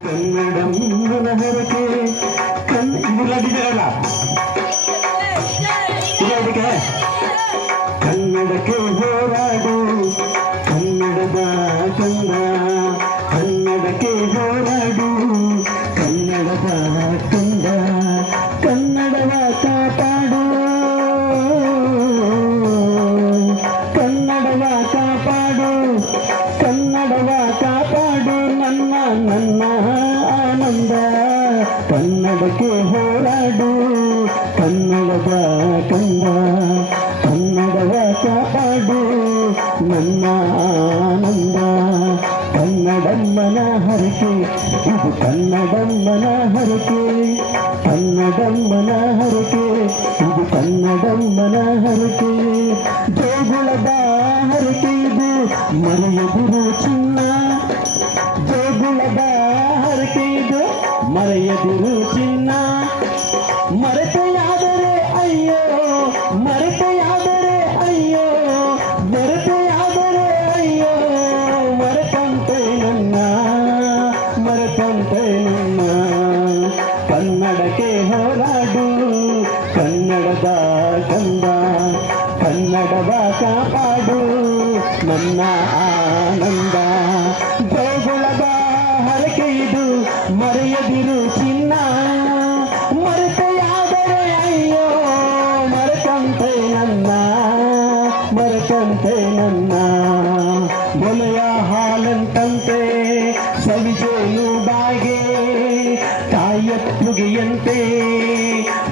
கன்னடம் உலகருக்கு கண் உள்ளடிகளா இல்லாடிக்க கன்னடக்கு போராடு கன்னடதா கந்த ನನ್ನ ನನ್ನ ಆನಂದ ಕನ್ನಡಕ್ಕೆ ಹೋರಾಡು ಕನ್ನಡದ ಕಂದ ಕನ್ನಡವ ಕಾಪಾಡು ನನ್ನ ಆನಂದ ಕನ್ನಡಮ್ಮನ ಹರಕೆ ಇದು ಕನ್ನಡಮ್ಮನ ಹರಕೆ ಕನ್ನಡಮ್ಮನ ಹರಕೆ ಇದು ಕನ್ನಡಮ್ಮನ ಹರಕೆ ಜೋಗುಳದ ಹರಕೆ ಇದು ಮರೆಯದಿರು ಚಿನ್ನ ಮರೆಯದಿರು ಚಿನ್ನ ಮರೆತೆಯಾದರೆ ಅಯ್ಯೋ ಮರೆತೆಯಾದರೆ ಅಯ್ಯೋ ಮರೆತೆಯಾದರೆ ಅಯ್ಯೋ ಮರೆತಂತೆ ನನ್ನ ಮರೆತಂತೆ ನನ್ನ ಕನ್ನಡಕ್ಕೆ ಹೋರಾಡು ಕನ್ನಡದ ಕಂದ ಕನ್ನಡದ ಕಾಪಾಡು ನನ್ನ ಆನಂದ ಮರೆತಂತೆ ನನ್ನ ಮೊಲೆಯ ಹಾಲಂತಂತೆ ಸವಿಜೇನು ಬಾಗೆ ತುಗಿಯಂತೆ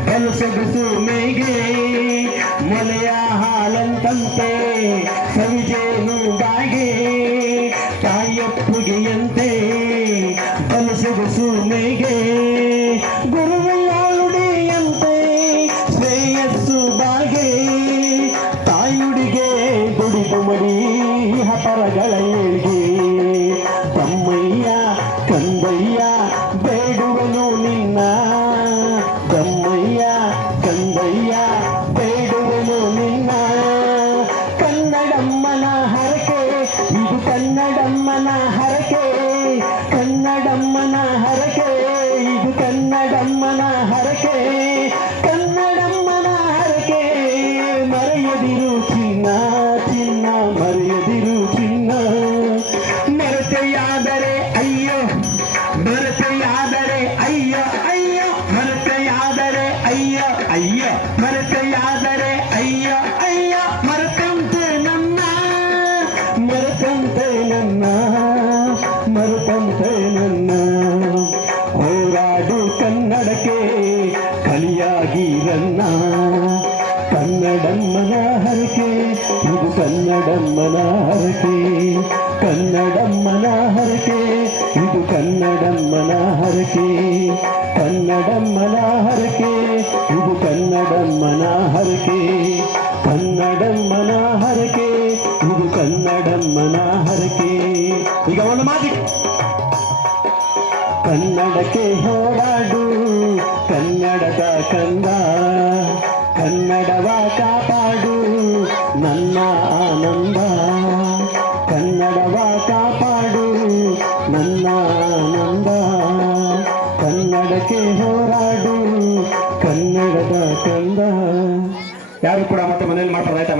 ಕಲಸಗಸು ಮೇಗೆ ಮೊಲೆಯ ಹಾಲಂತಂತೆ ಏಳ್ಗೆ ತಮ್ಮಯ್ಯ ಕಂದಯ್ಯ ಬೇಡುವನು ನಿನ್ನ. ತಮ್ಮಯ್ಯ ಕಂದಯ್ಯ ಬೇಡುವನು ನಿನ್ನ. ಕನ್ನಡಮ್ಮನ ಹರಕೆ, ಇದು ಕನ್ನಡಮ್ಮನ ಹರಕೆ. ಕನ್ನಡಮ್ಮನ ಹರಕೆ, ಇದು ಕನ್ನಡಮ್ಮನ ಹರಕೆ. ಕನ್ನಡಮ್ಮನ ಅಯ್ಯೋ, ಅಯ್ಯ, ಮರೆತೆಯಾದರೆ ಅಯ್ಯ ಅಯ್ಯ, ಮರೆತಂತೆ ನನ್ನ ಮರೆತಂತೆ ನನ್ನ ಮರೆತಂತೆ ನನ್ನ. ಹೋರಾಡು ಕನ್ನಡಕ್ಕೆ ಕಲಿಯಾಗಿರನ್ನ ಕನ್ನಡಮ್ಮನ ಹರಕೆ, ಇದು ಕನ್ನಡಮ್ಮನ ಹರಕೆ. ಕನ್ನಡಮ್ಮನ ಹರಕೆ, ಇದು ಕನ್ನಡಮ್ಮನ ಹರಕೆ. ಕನ್ನಡಮ್ಮನ ಹರಕೆ ಕನ್ನಡಮ್ಮನ ಹರಕೆ ಕನ್ನಡಮ್ಮನ ಹರಕೆ, ಇದು ಕನ್ನಡಮ್ಮನ ಹರಕೆ. ಈಗ ಒಂದು ಮಾತಿ ಕನ್ನಡಕ್ಕೆ ಹೋರಾಡು, ಕನ್ನಡದ ಕಂದ, ಕನ್ನಡವ ಕಾಪಾಡು, ನನ್ನ ಆನಂದ. ಕನ್ನಡವ ಕಾಪಾಡು, ನನ್ನ ಆನಂದ. ಕನ್ನಡಕ್ಕೆ ಹೋರಾಡು ಕನ್ನಡದ ಕಂದ ಯಾರು ಕೂಡ ಮತ್ತೆ ಮನೇಲಿ ಮಾಡ್ತಾರೆ ಆಯ್ತಾ